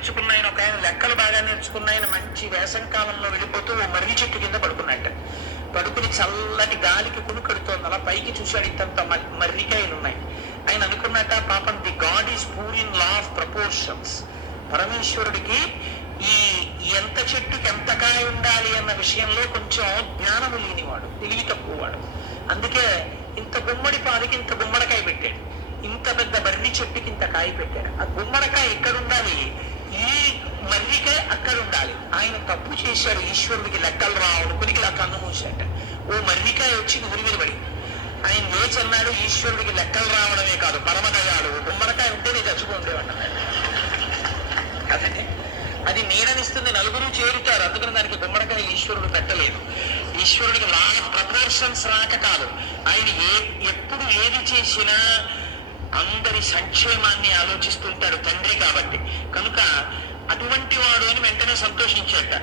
నేర్చుకున్న ఆయన, ఒక ఆయన లెక్కలు బాగా నేర్చుకున్న ఆయన మంచి వేసవి కాలంలో వెళ్ళిపోతూ ఓ మర్రి చెట్టు కింద పడుకున్నట్ట. పడుకుని చల్లటి గాలికి కునుకడుతోంది. అలా పైకి చూశాడు, ఇంతంత మర్రికాయలు ఉన్నాయి. ఆయన అనుకున్నట్ట, పాపం the God is poor in law of proportions. పరమేశ్వరుడికి ఈ ఎంత చెట్టుకి ఎంత కాయ ఉండాలి అన్న విషయంలో కొంచెం జ్ఞానము లేనివాడు, తెలివి తక్కువవాడు. అందుకే ఇంత గుమ్మడి పాదికి ఇంత గుమ్మడికాయ పెట్టాడు, ఇంత పెద్ద మర్రి చెట్టుకి ఇంత కాయ పెట్టాడు. ఆ గుమ్మడికాయ ఎక్కడ ఉండాలి, ఈ మర్రికాయ అక్కడ ఉండాలి. ఆయన తప్పు చేశాడు, ఈశ్వరుడికి లెక్కలు రావనుకుని ఇలా కన్ను మూసాట. ఓ మర్రికాయ వచ్చి ఊరి మీద పడి ఆయన లేచి అన్నాడు, ఈశ్వరుడికి లెక్కలు రావడమే కాదు పరమదయాడు, గుమ్మడికాయ ఉంటే నేను చచ్చిపోండేవన్నాడు. అదే అది నీడనిస్తుంది, నలుగురు చేరుతారు. అందుకని దానికి గుమ్మడికాయ ఈశ్వరుడు పెట్టలేదు. ఈశ్వరుడికి లా ప్రపోర్షన్స్ రాక కాదు, ఆయన ఎప్పుడు ఏది చేసినా అందరి సంక్షేమాన్ని ఆలోచిస్తుంటాడు తండ్రి కాబట్టి. కనుక అటువంటి వాడు అని వెంటనే సంతోషించాట.